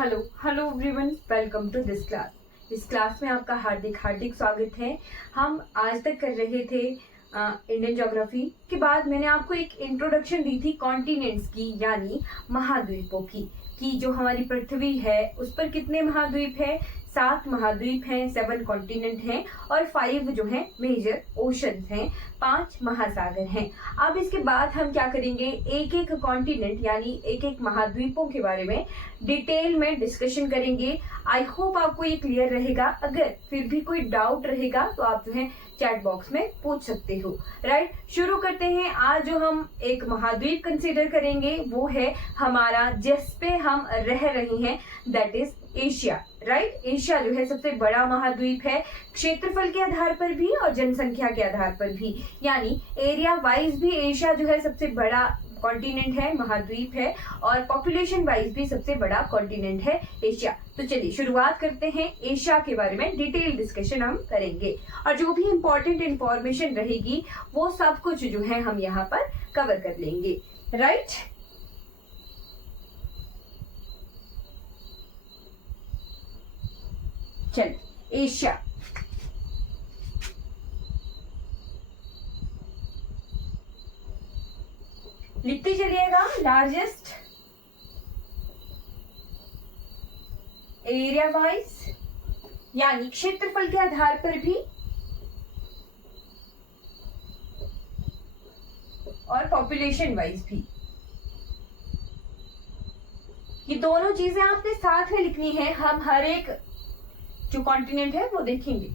Hello everyone, welcome to this class. इस class में आपका हार्दिक स्वागत है। हम आज तक कर रहे थे इंडियन ज्योग्राफी के बाद मैंने आपको एक इंट्रोडक्शन दी थी कॉन्टिनेंट्स की, यानी महाद्वीपों की जो हमारी पृथ्वी है उस पर कितने महाद्वीप है। 7 महाद्वीप हैं, 7 कॉन्टिनेंट हैं और 5 जो हैं मेजर ओशंस हैं, 5 महासागर हैं। अब इसके बाद हम क्या करेंगे, एक एक कॉन्टिनेंट यानी एक एक महाद्वीपों के बारे में डिटेल में डिस्कशन करेंगे। आई होप आपको ये क्लियर रहेगा। अगर फिर भी कोई डाउट रहेगा तो आप जो है चैट बॉक्स में पूछ सकते हो। राइट, शुरू करते हैं। आज जो हम एक महाद्वीप कंसीडर करेंगे वो है हमारा, जिस पे हम रह रहे हैं, that is Asia. Right, Asia जो है सबसे बड़ा महाद्वीप है, क्षेत्रफल के आधार पर भी और जनसंख्या के आधार पर भी, यानी एरिया वाइज भी एशिया जो है सबसे बड़ा कॉन्टिनेंट है, महाद्वीप है, और पॉपुलेशन वाइज भी सबसे बड़ा कॉन्टिनेंट है एशिया। तो चलिए शुरुआत करते हैं। एशिया के बारे में डिटेल डिस्कशन हम करेंगे और जो भी इंपॉर्टेंट इंफॉर्मेशन रहेगी वो सब कुछ जो है हम यहाँ पर कवर कर लेंगे। राइट, चलिए एशिया। लिखते चलिएगा, लार्जेस्ट एरिया वाइज यानी क्षेत्रफल के आधार पर भी और पॉपुलेशन वाइज भी। ये दोनों चीजें आपने साथ में लिखनी है। हम हर एक जो कॉन्टिनेंट है वो देखेंगे,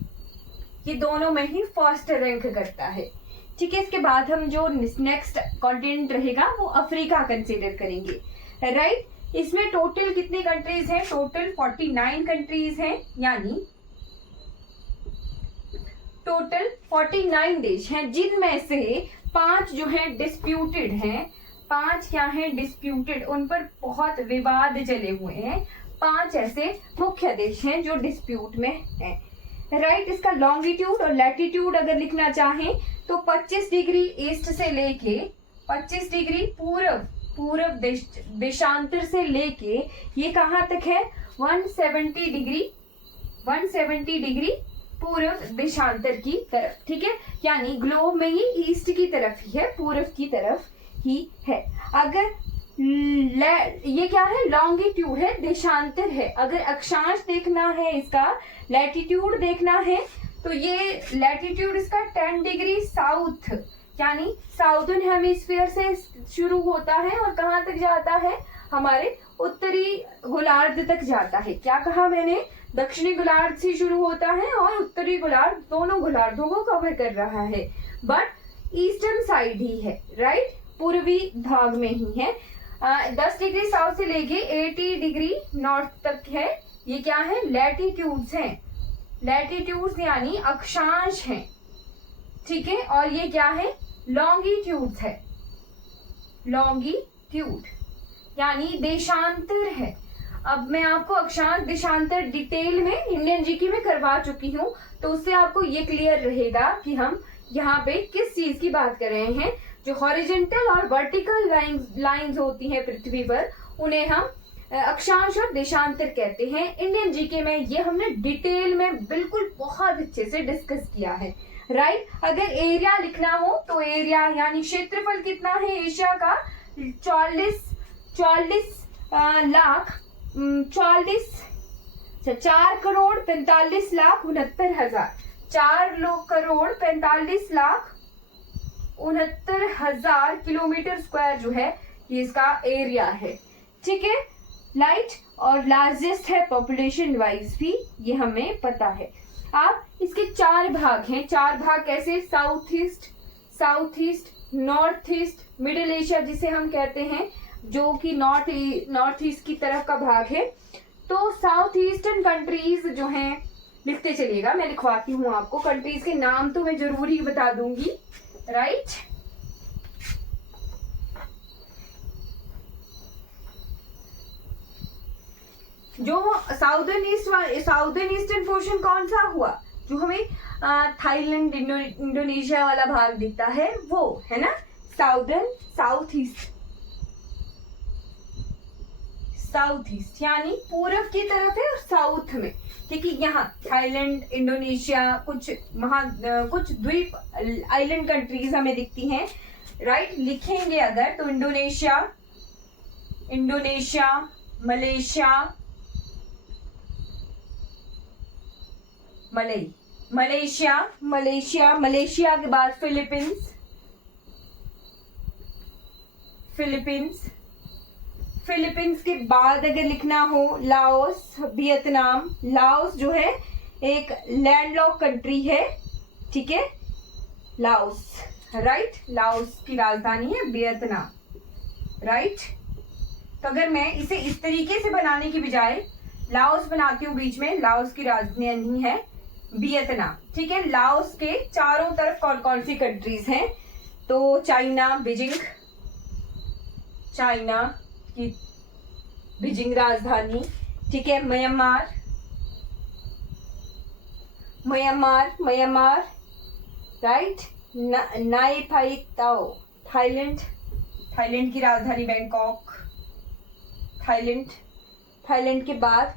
ये दोनों में ही फर्स्ट रैंक करता है। ठीक है, इसके बाद हम जो नेक्स्ट कॉन्टिनेंट रहेगा वो अफ्रीका कंसीडर करेंगे। राइट, इसमें टोटल कितने कंट्रीज हैं? टोटल 49 कंट्रीज हैं, यानी टोटल 49 देश हैं, जिनमें से 5 जो है डिस्प्यूटेड हैं। 5 क्या हैं? डिस्प्यूटेड, उन पर बहुत विवाद चले हुए हैं। 5 ऐसे मुख्य देश हैं जो डिस्प्यूट में हैं। राइट, इसका लॉन्गिट्यूड और लैटिट्यूड अगर लिखना चाहें तो 25 डिग्री ईस्ट से लेके 25 डिग्री पूर्व देशांतर से लेके ये कहाँ तक है? 170 डिग्री पूर्व देशांतर की तरफ। ठीक है, यानी ग्लोब में ये ईस्ट की तरफ ही है, पूर्व की तरफ ही है। अगर ये क्या है? लॉन्गिट्यूड है, देशांतर है। अगर अक्षांश देखना है, इसका लैटिट्यूड देखना है, तो ये लैटिट्यूड इसका 10 डिग्री साउथ यानी साउदर्न हेमिस्फीयर से शुरू होता है और कहाँ तक जाता है? हमारे उत्तरी गोलार्ध तक जाता है। क्या कहा मैंने? दक्षिणी गोलार्ध से शुरू होता है और उत्तरी गोलार्ध, दोनों गोलार्धों को कवर कर रहा है, बट ईस्टर्न साइड ही है। राइट, पूर्वी भाग में ही है। 10 डिग्री साउथ से लेके 80 डिग्री नॉर्थ तक है। ये क्या है? लैटिट्यूड्स हैं। लैटिट्यूड्स यानी अक्षांश हैं। ठीक है, और ये क्या है? लॉन्गिट्यूड्स है। लॉन्गिट्यूड यानी देशांतर है। अब मैं आपको अक्षांश देशांतर डिटेल में इंडियन जीके में करवा चुकी हूँ, तो उससे आपको ये क्लियर रहेगा कि हम यहाँ पे किस चीज की बात कर रहे हैं। जो हॉरिजॉन्टल और वर्टिकल लाइंस होती हैं पृथ्वी पर, उन्हें हम अक्षांश और देशांतर कहते हैं। इंडियन जीके में ये हमने डिटेल में बिल्कुल बहुत अच्छे से डिस्कस किया है। राइट, अगर एरिया लिखना हो तो एरिया यानी क्षेत्रफल कितना है एशिया का? 4 करोड़ 45 लाख 69,000। 4,45,69,000 किलोमीटर स्क्वायर जो है ये इसका एरिया है। ठीक है, लाइट, और लार्जेस्ट है पॉपुलेशन वाइज भी, ये हमें पता है। अब इसके 4 भाग हैं। 4 भाग कैसे? South east, north east, middle Asia जिसे हम कहते हैं, जो कि नॉर्थ ईस्ट की तरफ का भाग है। तो साउथ ईस्टर्न कंट्रीज जो हैं, लिखते चलिएगा, मैं लिखवाती हूँ आपको। कंट्रीज के नाम तो मैं जरूर ही बता दूंगी। राइट, जो साउदर्न ईस्टर्न पोर्शन कौन सा हुआ? जो हमें थाईलैंड इंडोनेशिया वाला भाग दिखता है वो है ना, साउथ ईस्ट। साउथ ईस्ट यानी पूरब की तरफ है और साउथ में, ठीक है। यहाँ थाईलैंड, इंडोनेशिया, कुछ द्वीप आइलैंड कंट्रीज हमें दिखती हैं, राइट। लिखेंगे अगर तो इंडोनेशिया, मलेशिया, मलेशिया के बाद फिलीपींस के बाद अगर लिखना हो लाओस, वियतनाम। लाओस जो है एक लैंडलॉक कंट्री है, ठीक है, लाओस, राइट। लाओस की राजधानी है वियतनाम, राइट। तो अगर मैं इसे इस तरीके से बनाने की बजाय लाओस बनाती हूँ बीच में, लाओस की राजधानी है वियतनाम, ठीक है। लाओस के चारों तरफ कौन कौन सी कंट्रीज हैं, तो चाइना, चाइना की बीजिंग राजधानी, ठीक है। Myanmar, right. नाई ताओ, थाईलैंड की राजधानी बैंकॉक, थाईलैंड के बाद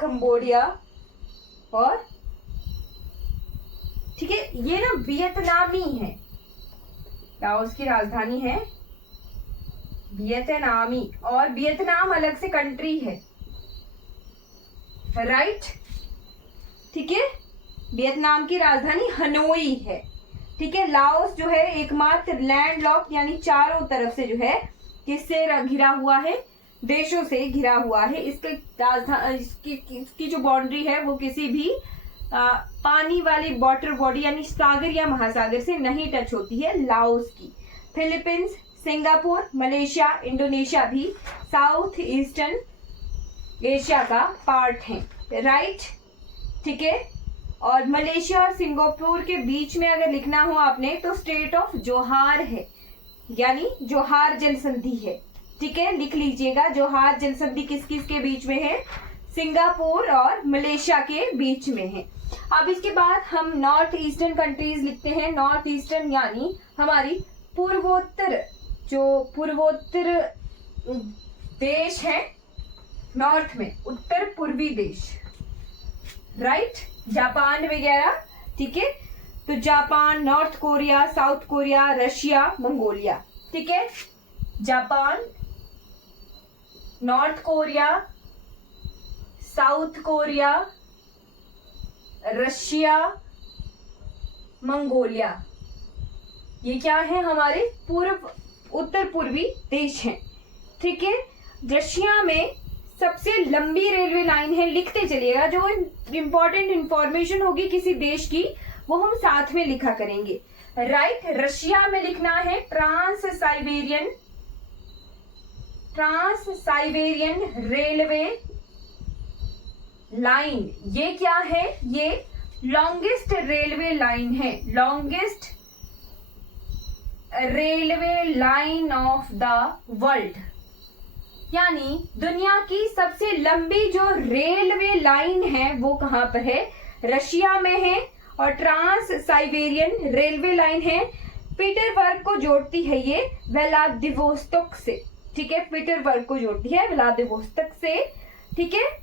कंबोडिया, और ठीक है, ये ना वियतनामी है, लाओस की राजधानी है वियतनामी, और वियतनाम अलग से कंट्री है, राइट, ठीक है। वियतनाम की राजधानी हनोई है, ठीक है। लाओस जो है एकमात्र लैंडलॉक यानी चारों तरफ से जो है किससे घिरा हुआ है, देशों से घिरा हुआ है। इसकी जो बाउंड्री है वो किसी भी पानी वाली वाटर बॉडी यानी सागर या महासागर से नहीं टच होती है लाओस की। फिलीपींस, सिंगापुर, मलेशिया, इंडोनेशिया भी साउथ ईस्टर्न एशिया का पार्ट है, राइट, ठीक है। और मलेशिया और सिंगापुर के बीच में अगर लिखना हो आपने तो स्टेट ऑफ जोहार है, यानी जोहार जल संधि है, ठीक है। लिख लीजिएगा, जोहार जल संधि किस किस के बीच में है, सिंगापुर और मलेशिया के बीच में है। अब इसके बाद हम नॉर्थ ईस्टर्न कंट्रीज लिखते हैं। नॉर्थ ईस्टर्न यानी हमारी पूर्वोत्तर देश है, नॉर्थ में उत्तर पूर्वी देश, राइट, जापान वगैरह, ठीक है। तो Japan, north Korea, south Korea, Russia, Mongolia, ठीक है। Japan, north Korea, south Korea, Russia, Mongolia, ये क्या है, हमारे उत्तर पूर्वी देश हैं, ठीक है। रशिया में सबसे लंबी रेलवे लाइन है, लिखते चलिएगा, जो इंपॉर्टेंट इंफॉर्मेशन होगी किसी देश की वो हम साथ में लिखा करेंगे, राइट। रशिया में लिखना है ट्रांस साइबेरियन रेलवे लाइन। ये क्या है, ये लॉन्गेस्ट रेलवे लाइन है, longest railway line of the world, यानी दुनिया की सबसे लंबी जो रेलवे लाइन है वो कहां पर है, रशिया में है। और ट्रांस साइबेरियन रेलवे लाइन है, पीटरबर्ग को जोड़ती है ये व्लादिवोस्तोक से, ठीक है। पीटरबर्ग को जोड़ती है व्लादिवोस्तोक से, ठीक है।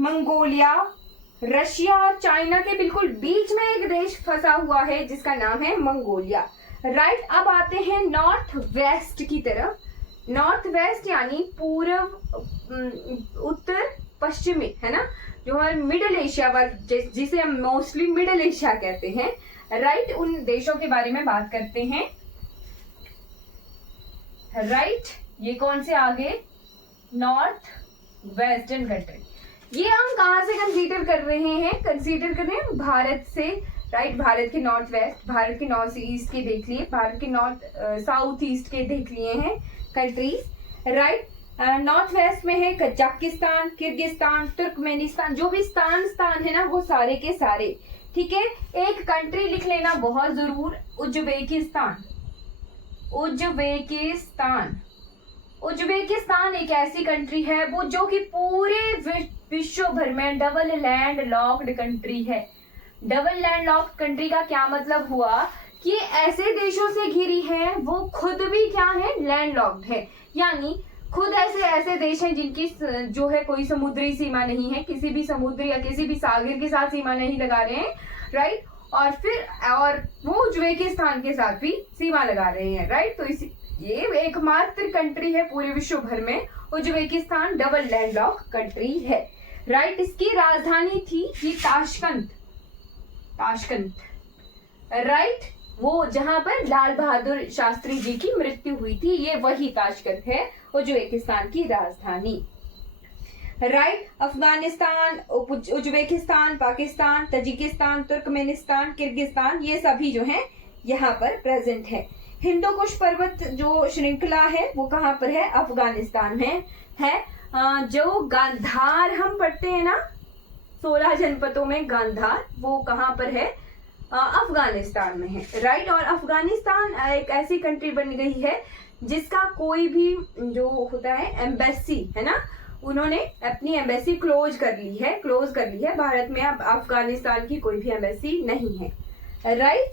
मंगोलिया, रशिया और चाइना के बिल्कुल बीच में एक देश फंसा हुआ है जिसका नाम है मंगोलिया, राइट। अब आते हैं नॉर्थ वेस्ट की तरफ। नॉर्थ वेस्ट यानी पूर्व उत्तर पश्चिमी, है ना, जो हमारे मिडिल एशिया वाले, जिसे हम मोस्टली मिडिल एशिया कहते हैं, राइट। उन देशों के बारे में बात करते हैं, राइट। ये कौन से आगे, नॉर्थ वेस्टर्न कंट्री। ये हम कहां से कंसीडर कर रहे हैं, भारत से, राइट। भारत के नॉर्थ वेस्ट, भारत के नॉर्थ ईस्ट के देख लिए, भारत के नॉर्थ साउथ ईस्ट के देख लिए हैं कंट्रीज, राइट। नॉर्थ वेस्ट में है कजाकिस्तान, किर्गिस्तान, तुर्कमेनिस्तान, जो भी स्थान है ना वो सारे के सारे, ठीक है। एक कंट्री लिख लेना बहुत जरूर, उज्बेकिस्तान एक ऐसी कंट्री है वो जो कि पूरे विश्व भर में डबल लैंड लॉक्ड कंट्री है। डबल लैंड लॉक्ड कंट्री का क्या मतलब हुआ कि ऐसे देशों से घिरी है वो खुद भी क्या है, लैंडलॉक्ड है, यानी खुद ऐसे ऐसे देश हैं जिनकी जो है कोई समुद्री सीमा नहीं है, किसी भी समुद्र या किसी भी सागर के साथ सीमा नहीं लगा रहे हैं, राइट। और वो उज्बेकिस्तान के साथ भी सीमा लगा रहे हैं, राइट। तो ये एकमात्र कंट्री है पूरे विश्व भर में, उज्बेकिस्तान डबल लैंडलॉक कंट्री है, राइट। इसकी राजधानी थी ये ताशकंद, राइट। वो जहां पर लाल बहादुर शास्त्री जी की मृत्यु हुई थी, ये वही ताशकंद है उज्बेकिस्तान की राजधानी, right. Afghanistan, Uzbekistan, Pakistan, Tajikistan, Turkmenistan, Kyrgyzstan, ये सभी जो हैं यहाँ पर प्रेजेंट है। हिंदू कुश पर्वत जो श्रृंखला है वो कहाँ पर है, अफगानिस्तान में है। जो गांधार हम पढ़ते हैं ना 16 जनपदों में गांधार, वो कहाँ पर है, अफगानिस्तान में है, राइट। और अफगानिस्तान एक ऐसी कंट्री बन गई है जिसका कोई भी जो होता है एम्बेसी है ना, उन्होंने अपनी एम्बेसी क्लोज कर ली है भारत में। अब अफगानिस्तान की कोई भी एम्बेसी नहीं है, राइट।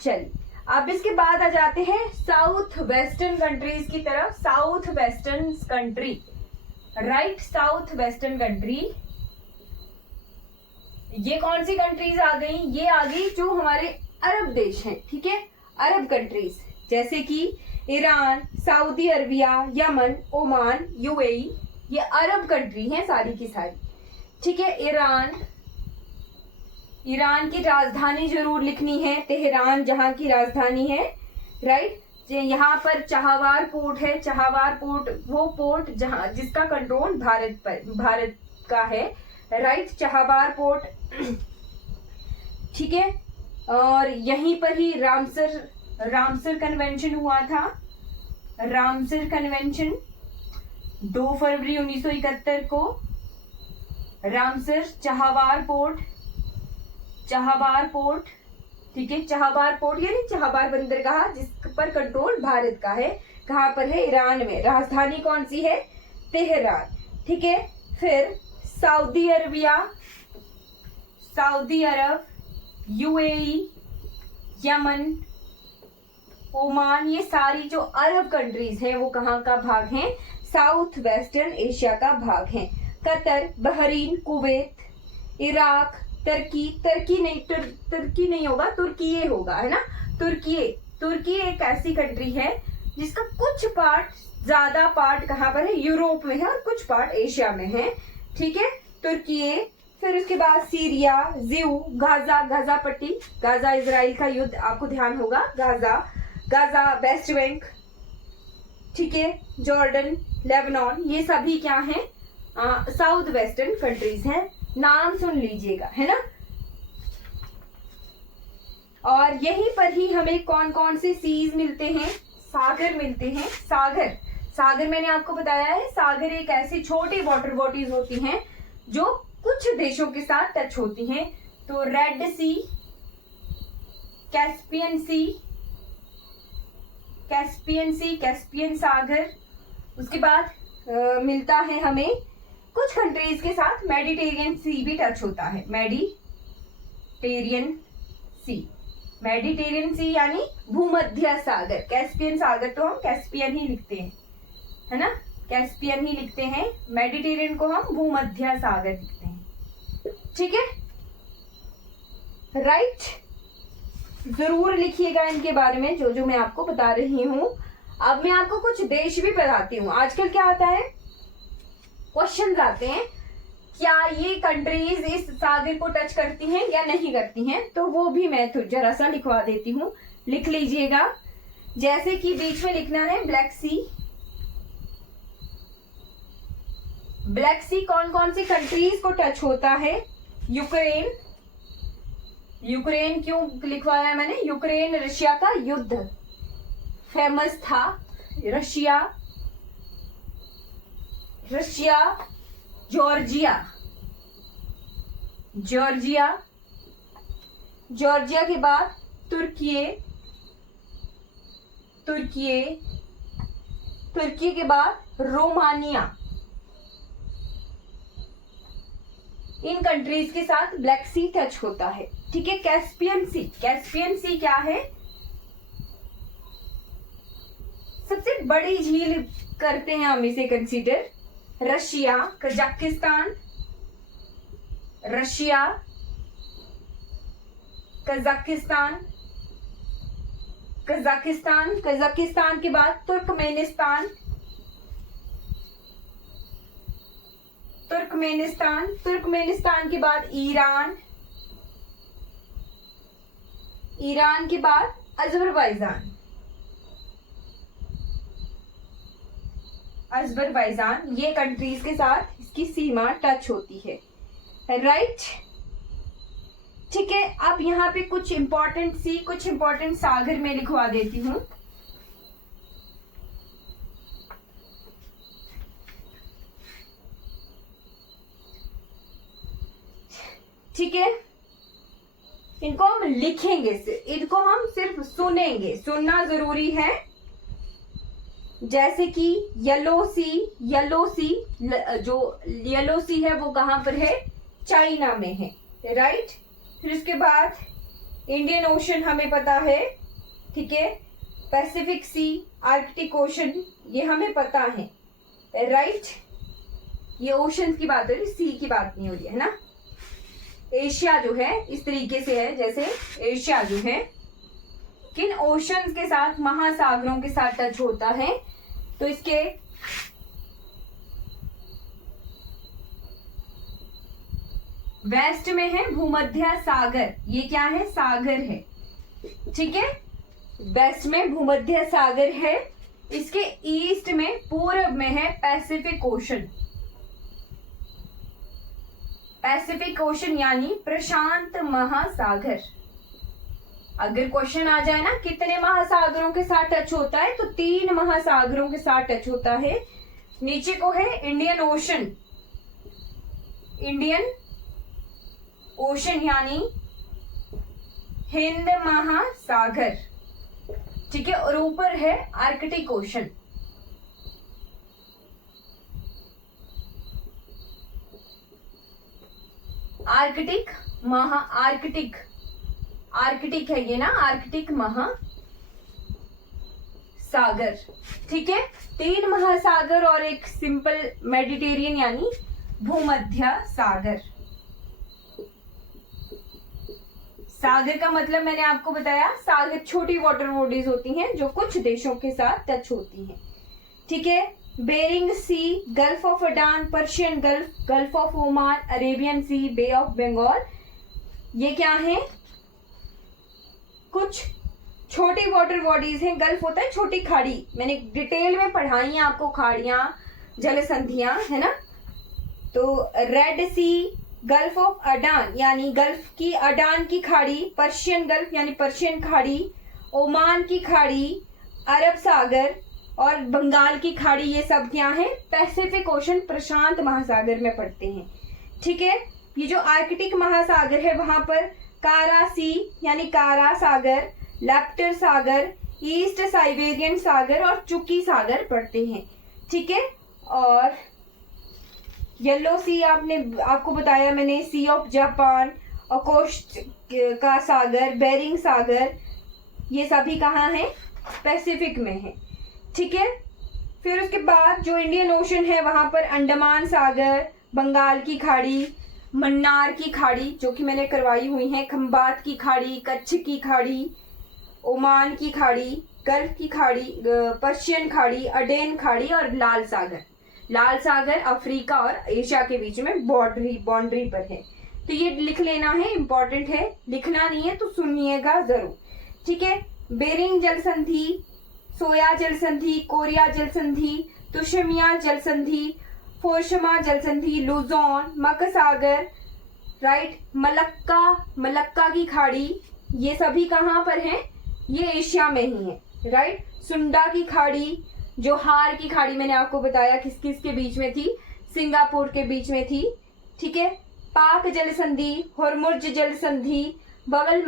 चलिए अब इसके बाद आ जाते हैं साउथ वेस्टर्न कंट्रीज की तरफ। South western country, right, south western country, ये कौन सी कंट्रीज आ गई, ये आ गई जो हमारे अरब देश हैं, ठीक है, अरब कंट्रीज, जैसे कि Iran, Saudi Arabia, Yemen, Oman, UAE, ये अरब कंट्री हैं सारी की सारी, ठीक है। ईरान की राजधानी जरूर लिखनी है, तेहरान जहां की राजधानी है, राइट। यहाँ पर चाहवार पोर्ट है, चाहवार पोर्ट वो पोर्ट जहां जिसका कंट्रोल भारत का है, राइट, चाहवार पोर्ट, ठीक है। और यहीं पर ही रामसर कन्वेंशन हुआ था, रामसर कन्वेंशन 2 फरवरी 1971 को, रामसर, चाहवार पोर्ट, ठीक है, चाहवार पोर्ट यानी चाहवार बंदरगाह जिस पर कंट्रोल भारत का है, कहाँ पर है, ईरान में, राजधानी कौन सी है, तेहरान, ठीक है। फिर सऊदी अरब, यूएई, यमन, ओमान, ये सारी जो अरब कंट्रीज हैं वो कहाँ का भाग हैं, साउथ वेस्टर्न एशिया का भाग हैं। कतर, बहरीन, कुवैत, इराक, तुर्की नहीं होगा, तुर्की होगा, है ना, तुर्की एक ऐसी कंट्री है जिसका कुछ पार्ट, ज्यादा पार्ट कहाँ पर है, यूरोप में है, और कुछ पार्ट एशिया में है, ठीक है, तुर्की। फिर उसके बाद सीरिया, जीव, गाजा पट्टी, गाजा इजराइल का युद्ध आपको ध्यान होगा, गाजा वेस्ट बैंक, ठीक है, जॉर्डन, लेबनान, ये सभी क्या हैं, साउथ वेस्टर्न कंट्रीज हैं, नाम सुन लीजिएगा, है ना। और यहीं पर ही हमें कौन कौन से सीज मिलते हैं, सागर मिलते हैं। सागर मैंने आपको बताया है, सागर एक ऐसी छोटी वाटर बॉडीज होती हैं जो कुछ देशों के साथ टच होती हैं। तो रेड सी, कैस्पियन सागर, उसके बाद मिलता है हमें कुछ कंट्रीज के साथ मेडिटेरियन सी भी टच होता है, मेडिटेरियन सी यानी भूमध्य सागर। कैस्पियन सागर तो हम कैस्पियन ही लिखते हैं, है ना, कैस्पियन ही लिखते हैं, मेडिटेरियन को हम भूमध्य सागर लिखते हैं, ठीक है, राइट। जरूर लिखिएगा इनके बारे में जो जो मैं आपको बता रही हूं। अब मैं आपको कुछ देश भी बताती हूँ। आजकल क्या होता है, क्वेश्चन आते हैं, क्या ये कंट्रीज इस सागर को टच करती हैं या नहीं करती हैं, तो वो भी मैं जरा सा लिखवा देती हूँ, लिख लीजिएगा। जैसे कि बीच में लिखना है ब्लैक सी कौन कौन सी कंट्रीज को टच होता है, यूक्रेन क्यों लिखवाया मैंने, यूक्रेन रशिया का युद्ध फेमस था, रशिया, जॉर्जिया के बाद तुर्की के बाद रोमानिया, इन कंट्रीज के साथ ब्लैक सी टच होता है। ठीक है, कैस्पियन सी, कैस्पियन सी क्या है? सबसे बड़ी झील करते हैं हम इसे consider. Russia, Kazakhstan, Russia, Kazakhstan, Kazakhstan, Kazakhstan के बाद तुर्कमेनिस्तान, तुर्कमेनिस्तान, तुर्कमेनिस्तान के बाद ईरान, ईरान के बाद अजरबैजान, अजरबैजान। ये कंट्रीज के साथ इसकी सीमा टच होती है, राइट। ठीक है, अब यहाँ पे कुछ इंपॉर्टेंट सागर में लिखवा देती हूँ। ठीक है, इनको हम लिखेंगे, इनको हम सिर्फ सुनेंगे, सुनना जरूरी है। जैसे कि येलो सी, येलो सी, जो येलो सी है वो कहां पर है? चाइना में है, राइट। फिर उसके बाद इंडियन ओशन हमें पता है, ठीक है। पैसिफिक सी, आर्कटिक ओशन, ये हमें पता है, राइट। ये ओशन की बात हो रही, सी की बात नहीं हो रही है ना। एशिया जो है इस तरीके से है, जैसे एशिया जो है किन ओशंस के साथ, महासागरों के साथ टच होता है, तो इसके वेस्ट में है भूमध्य सागर, ये क्या है? सागर है, ठीक है। वेस्ट में भूमध्य सागर है, इसके ईस्ट में, पूर्व में है पैसिफिक ओशन, पैसिफिक ओशन यानी प्रशांत महासागर। अगर क्वेश्चन आ जाए ना कितने महासागरों के साथ टच होता है, तो 3 महासागरों के साथ टच होता है। नीचे को है इंडियन ओशन, इंडियन ओशन यानी हिंद महासागर, ठीक है। और ऊपर है आर्कटिक ओशन, आर्कटिक आर्कटिक है ये ना, आर्कटिक महासागर, ठीक है। 3 महासागर और एक सिंपल मेडिटेरियन यानी भूमध्य सागर। सागर का मतलब मैंने आपको बताया, सागर छोटी वाटर बॉडीज होती हैं जो कुछ देशों के साथ टच होती हैं, ठीक है। Bering Sea, Gulf of Aden, Persian Gulf, Gulf of Oman, Arabian Sea, Bay of Bengal, ये क्या है? कुछ छोटी वाटर बॉडीज हैं। गल्फ होता है छोटी खाड़ी, मैंने डिटेल में पढ़ाई है आपको, खाड़ियां, जलसंधियां, है ना। तो रेड सी, गल्फ ऑफ अडान यानी गल्फ की, अडान की खाड़ी, पर्शियन गल्फ यानी पर्शियन खाड़ी, ओमान की खाड़ी, अरब सागर और बंगाल की खाड़ी, ये सब क्या है? पैसिफिक ओशन, प्रशांत महासागर में पड़ते हैं, ठीक है। ये जो आर्कटिक महासागर है वहां पर कारा सी यानी कारा सागर, लैप्टर सागर, ईस्ट साइबेरियन सागर और चुकी सागर पड़ते हैं, ठीक है। और येलो सी आपको बताया मैंने, सी ऑफ जापान, ओकोस्ट का सागर, बेरिंग सागर, ये सभी कहाँ हैं? पैसिफिक में है, ठीक है। फिर उसके बाद जो इंडियन ओशन है वहां पर अंडमान सागर, बंगाल की खाड़ी, मन्नार की खाड़ी जो कि मैंने करवाई हुई है, खंबात की खाड़ी, कच्छ की खाड़ी, ओमान की खाड़ी, गल्फ की खाड़ी, पर्शियन खाड़ी, अडेन खाड़ी और लाल सागर। लाल सागर अफ्रीका और एशिया के बीच में बाउंड्री पर है, तो ये लिख लेना है, इंपॉर्टेंट है। लिखना नहीं है तो सुनिएगा जरूर, ठीक है। बेरिंग जल संधि, सोया जल संधि, कोरिया जल संधि, तुशमिया जल संधि, फोशमा जल संधि, लुजोन, मकसागर, राइट। मलक्का की खाड़ी, ये सभी कहाँ पर हैं? ये एशिया में ही है, राइट। सुंडा की खाड़ी, जोहार की खाड़ी मैंने आपको बताया किस किस के बीच में थी, सिंगापुर के बीच में थी, ठीक है। पाक जल संधि, हॉर्मुज जल संधि, बबल अ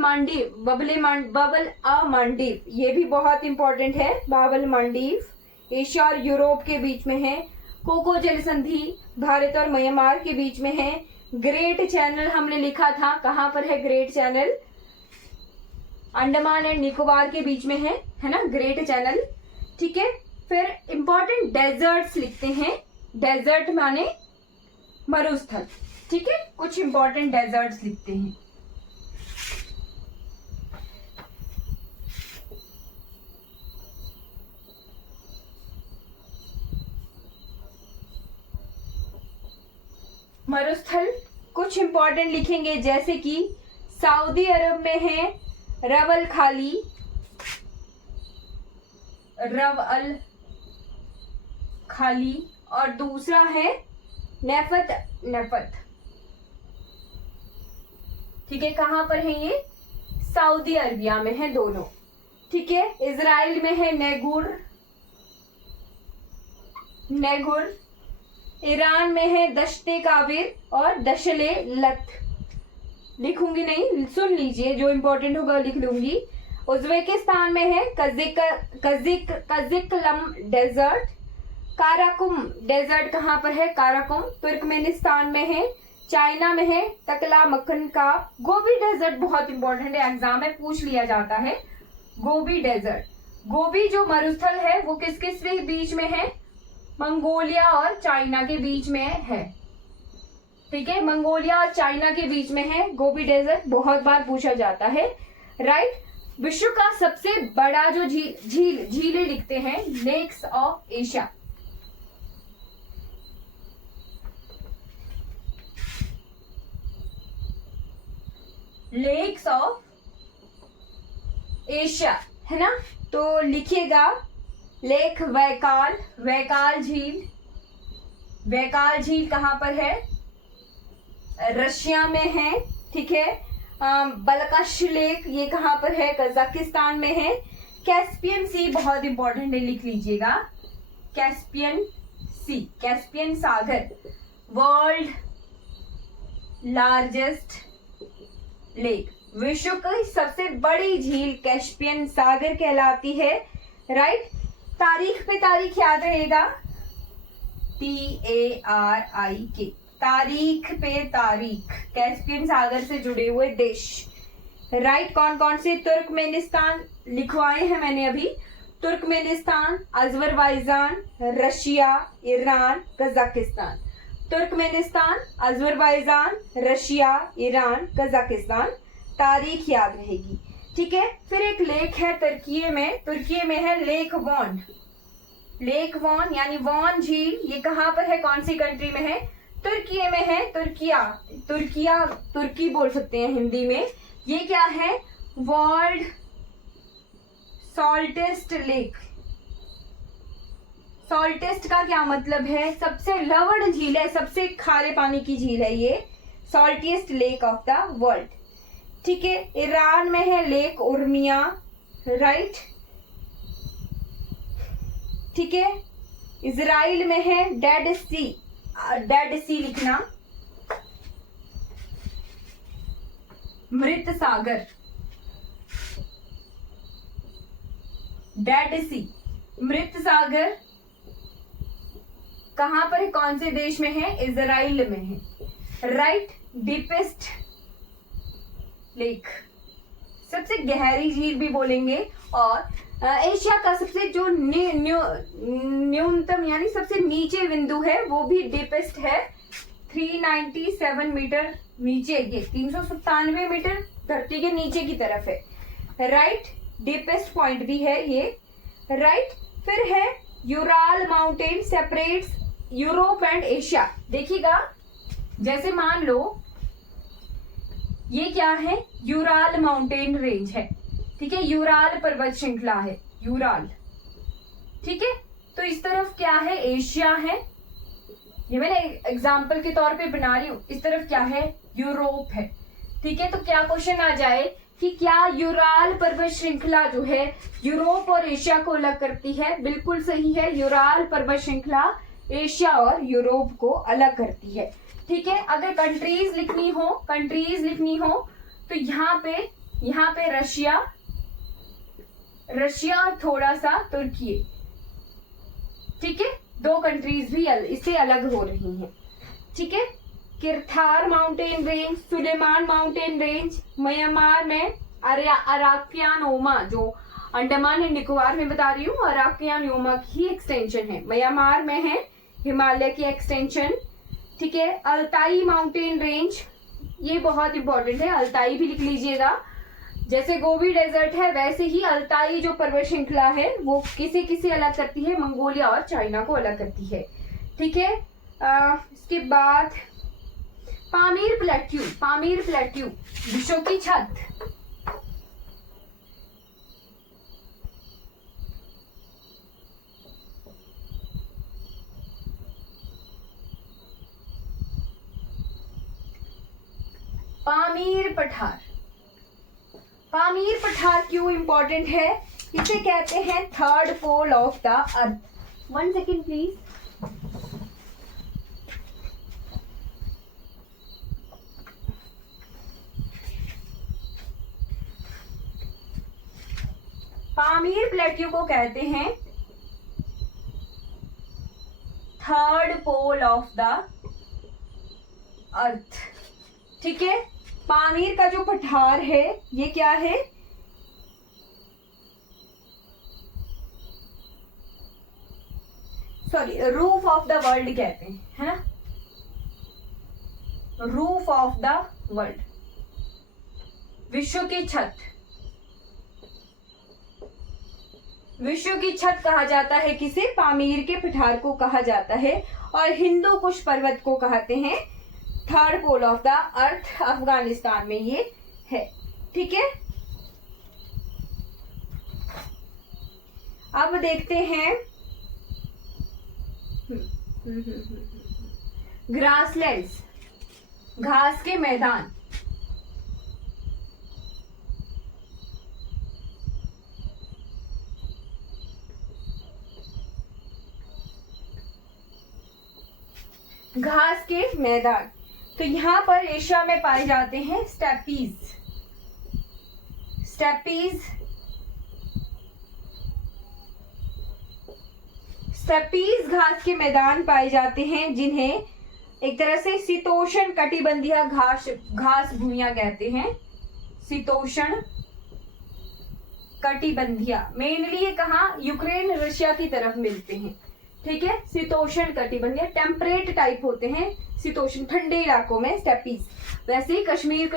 मालदीव, ये भी बहुत इंपॉर्टेंट है। बाबल मालदीव एशिया और यूरोप के बीच में है। कोको जल संधि भारत और म्यांमार के बीच में है। ग्रेट चैनल हमने लिखा था, कहाँ पर है great channel? Andaman and Nicobar के बीच में है ना ग्रेट चैनल। ठीक है, फिर इंपॉर्टेंट डेजर्ट्स लिखते हैं। डेजर्ट माने मरुस्थल। ठीक है, कुछ इंपॉर्टेंट डेजर्ट्स लिखते हैं। मरुस्थल कुछ इंपॉर्टेंट लिखेंगे, जैसे कि सऊदी अरब में है रव अल खाली और दूसरा है नेफत। ठीक है, कहां पर है ये? सऊदी अरबिया में है दोनों। ठीक है, इजराइल में है नेगुर। ईरान में है दश्ते काबिर और दशले लत। लिखूंगी नहीं, सुन लीजिए, जो इंपॉर्टेंट होगा लिख लूंगी। उज्बेकिस्तान में है कजिकलम डेजर्ट। काराकुम डेजर्ट कहाँ पर है? काराकुम तुर्कमेनिस्तान में है। चाइना में है तकला मक्खन का। गोबी डेजर्ट बहुत इंपॉर्टेंट है, एग्जाम में पूछ लिया जाता है। गोबी डेजर्ट, गोबी जो मरुस्थल है वो किस किस के बीच में है? मंगोलिया और चाइना के बीच में है। ठीक है, मंगोलिया और चाइना के बीच में है गोबी डेजर्ट, बहुत बार पूछा जाता है। राइट, विश्व का सबसे बड़ा जो झीलें लिखते हैं, lakes of Asia. Lakes of Asia है ना, तो लिखिएगा लेक वैकाल झील कहां पर है? रशिया में है। ठीक है, बलकश लेक ये कहां पर है? कजाकिस्तान में है। कैस्पियन सी बहुत इंपॉर्टेंट है, लिख लीजिएगा। कैस्पियन सागर, वर्ल्ड लार्जेस्ट लेक, विश्व की सबसे बड़ी झील कैस्पियन सागर कहलाती है। राइट, तारीख पे तारीख याद रहेगा, TARIK, तारीख पे तारीख, कैस्पियन सागर से जुड़े हुए देश। राइट, कौन कौन से? तुर्कमेनिस्तान लिखवाए हैं मैंने अभी। Turkmenistan, Azerbaijan, Russia, Iran, Kazakhstan. Turkmenistan, Azerbaijan, Russia, Iran, Kazakhstan. तारीख याद रहेगी। ठीक है, फिर एक लेक है तुर्की में है लेक वॉन यानी वॉन झील। ये कहां पर है? कौन सी कंट्री में है? तुर्की में है। तुर्की बोल सकते हैं हिंदी में। ये क्या है? World सॉल्टेस्ट lake. सॉल्टेस्ट का क्या मतलब है? सबसे लवण झील है, सबसे खारे पानी की झील है ये, सॉल्टिएस्ट लेक ऑफ द वर्ल्ड। ठीक है, ईरान में है लेक उर्मिया। राइट, ठीक है, इजराइल में है डेड सी लिखना, मृत सागर, डेड सी, मृत सागर कहां पर है? कौन से देश में है? इजराइल में है। राइट, डीपेस्ट लेक, सबसे गहरी झील भी बोलेंगे। और एशिया का सबसे जो न्यूनतम यानी सबसे नीचे बिंदु है वो भी डीपेस्ट है, 397 मीटर नीचे, ये 397 मीटर धरती के नीचे की तरफ है। राइट, डीपेस्ट पॉइंट भी है ये। राइट, फिर है Ural mountain separates Europe and Asia. देखिएगा, जैसे मान लो ये क्या है? यूराल माउंटेन रेंज है। ठीक है, यूराल पर्वत श्रृंखला है, यूराल। ठीक है, तो इस तरफ क्या है? एशिया है, ये मैंने एग्जाम्पल के तौर पे बना रही हूं। इस तरफ क्या है? यूरोप है। ठीक है, तो क्या क्वेश्चन आ जाए कि क्या यूराल पर्वत श्रृंखला जो है यूरोप और एशिया को अलग करती है? बिल्कुल सही है, यूराल पर्वत श्रृंखला एशिया और यूरोप को अलग करती है। ठीक है, अगर कंट्रीज लिखनी हो तो यहाँ पे रशिया और थोड़ा सा तुर्की। ठीक है, दो कंट्रीज भी इससे अलग हो रही हैं। ठीक है, Kirthar mountain range, Sulaiman mountain range, Myanmar में अराक्यानोमा, जो अंडमान एंड निकोबार में बता रही हूँ, अराक्यानोमा की एक्सटेंशन है, म्यांमार में है हिमालय की एक्सटेंशन। ठीक है, अल्ताई माउंटेन रेंज, ये बहुत इंपॉर्टेंट है, अल्ताई भी लिख लीजिएगा। जैसे गोबी डेजर्ट है वैसे ही अल्ताई जो पर्वत श्रृंखला है वो किसे अलग करती है, मंगोलिया और चाइना को अलग करती है। ठीक है, इसके बाद पामीर प्लेट्यू, पामीर प्लेट्यू विश्व की छत, पामीर पठार। पामीर पठार क्यों इंपॉर्टेंट है, इसे कहते हैं third pole of the earth. 1 second please. Pamir plateau को कहते हैं third pole of the earth. ठीक है, पामीर का जो पठार है ये क्या है, sorry roof of the world कहते हैं, है ना, रूफ ऑफ द वर्ल्ड, विश्व की छत। विश्व की छत कहा जाता है किसे, पामीर के पठार को कहा जाता है। और हिंदू कुश पर्वत को कहते हैं third pole of the earth, Afghanistan में ये है। ठीक है, अब देखते हैं ग्रासलैंड्स, घास के मैदान। घास के मैदान, तो यहां पर एशिया में पाए जाते हैं स्टेपीज। स्टेपीज, स्टेपीज घास के मैदान पाए जाते हैं जिन्हें एक तरह से शीतोष्ण कटिबंधीय घास भूमियां कहते हैं। शीतोष्ण कटिबंधीय, मेनली ये कहाँ, यूक्रेन रशिया की तरफ मिलते हैं। ठीक है, शीतोष्ण कटिबंधीय टेम्परेट टाइप होते हैं, शीतोष्ण ठंडे इलाकों में स्टेपीज। वैसे ही कश्मीर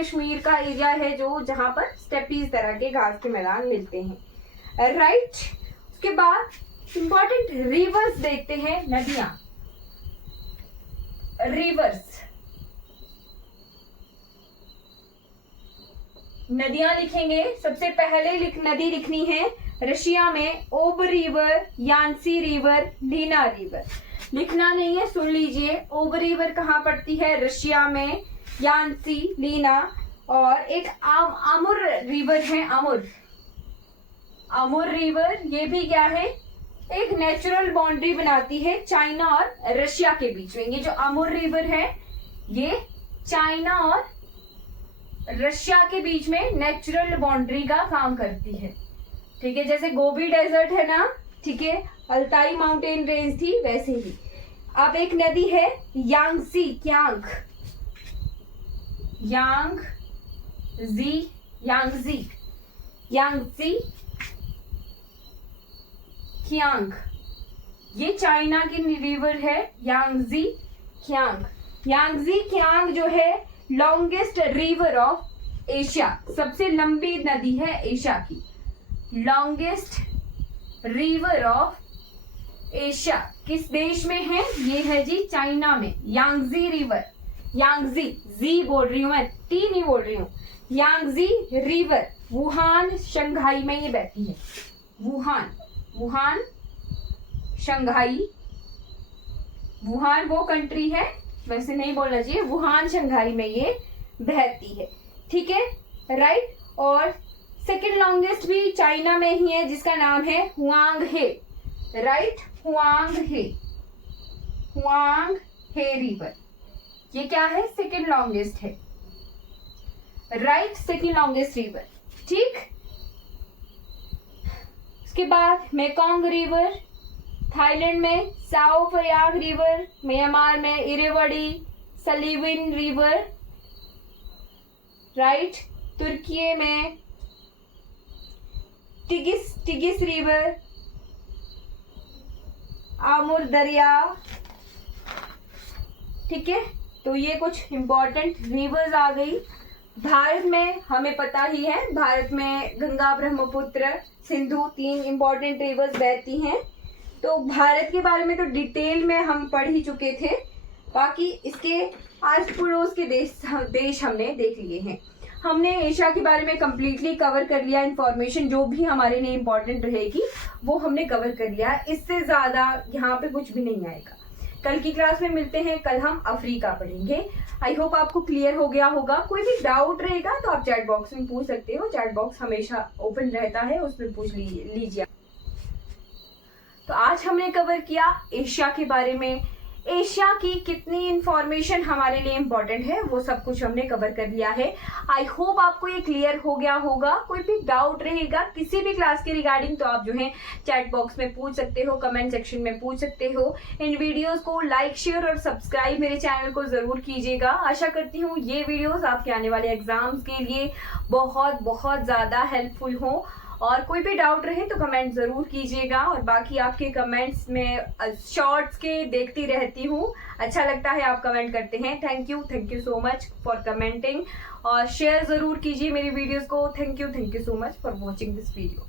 का एरिया है जो जहां पर स्टेपीज तरह के घास के मैदान मिलते हैं। राइट, उसके बाद इंपॉर्टेंट रिवर्स देखते हैं, नदियां। रिवर्स, नदियां लिखेंगे, सबसे पहले नदी लिखनी है रशिया में ओब रिवर, यांसी रिवर, लीना रिवर। लिखना नहीं है, सुन लीजिए। ओब रिवर कहाँ पड़ती है, रशिया में, यांसी, लीना, और एक अमुर रिवर है, अमुर रिवर, ये भी क्या है, एक नेचुरल बाउंड्री बनाती है चाइना और रशिया के बीच में। ये जो अमुर रिवर है ये चाइना और रशिया के बीच में नेचुरल बाउंड्री का काम करती है। ठीक है, जैसे गोबी डेजर्ट है ना, ठीक है, अल्ताई माउंटेन रेंज थी, वैसे ही। अब एक नदी है यांगसी, यांगजी, कियांग, ये चाइना की रिवर है, यांगजी कियांग जो है लॉन्गेस्ट रिवर ऑफ एशिया, सबसे लंबी नदी है एशिया की। लॉन्गेस्ट रिवर ऑफ एशिया किस देश में है, ये है जी चाइना में, यांगजी रिवर। यांगजी, जी बोल रही हूं मैं, टी नहीं बोल रही हूँ। यांगजी रिवर वुहान शंघाई में ये बहती है। वुहान शंघाई, वुहान वो कंट्री है, वैसे नहीं बोलना चाहिए, वुहान शंघाई में ये बहती है। ठीक है, राइट। और सेकेंड लॉन्गेस्ट भी चाइना में ही है जिसका नाम है हुआंग हे, राइट, हुआंग हे रिवर, ये क्या है, सेकेंड लॉन्गेस्ट है, राइट, सेकेंड लॉन्गेस्ट रिवर। ठीक, उसके बाद मेकोंग रिवर, थाईलैंड में साओ प्रयाग रिवर, म्यांमार में इरेवडी, सलीविन रिवर, राइट। तुर्की में टिगिस रिवर, आमुर दरिया, ठीक है। तो ये कुछ इंपॉर्टेंट रिवर्स आ गई। भारत में हमें पता ही है, भारत में गंगा, ब्रह्मपुत्र, सिंधु 3 इंपॉर्टेंट रिवर्स बहती हैं। तो भारत के बारे में तो डिटेल में हम पढ़ ही चुके थे। बाकी इसके आस पड़ोस के देश हमने देख लिए हैं। हमने एशिया के बारे में कंप्लीटली कवर कर लिया। इंफॉर्मेशन जो भी हमारे लिए इम्पोर्टेंट रहेगी वो हमने कवर कर लिया। इससे ज़्यादा यहाँ पे कुछ भी नहीं आएगा। कल की क्लास में मिलते हैं। कल हम अफ्रीका पढ़ेंगे। आई होप आपको क्लियर हो गया होगा। कोई भी डाउट रहेगा तो आप चैट बॉक्स में पूछ सकते हो। चैट बॉक्स हमेशा ओपन रहता है, उसमें पूछ लीजिए। तो आज हमने कवर किया एशिया के बारे में। एशिया की कितनी इंफॉर्मेशन हमारे लिए इम्पोर्टेंट है वो सब कुछ हमने कवर कर लिया है। आई होप आपको ये क्लियर हो गया होगा। कोई भी डाउट रहेगा किसी भी क्लास के रिगार्डिंग तो आप जो है चैट बॉक्स में पूछ सकते हो, कमेंट सेक्शन में पूछ सकते हो। इन वीडियोस को लाइक, शेयर और सब्सक्राइब मेरे चैनल को जरूर कीजिएगा। आशा करती हूँ ये वीडियोस आपके आने वाले एग्जाम्स के लिए बहुत बहुत ज्यादा हेल्पफुल हो। और कोई भी डाउट रहे तो कमेंट ज़रूर कीजिएगा। और बाकी आपके कमेंट्स में शॉर्ट्स के देखती रहती हूँ। अच्छा लगता है आप कमेंट करते हैं। Thank you so much for commenting. और शेयर ज़रूर कीजिए मेरी वीडियोस को। Thank you so much for watching this video.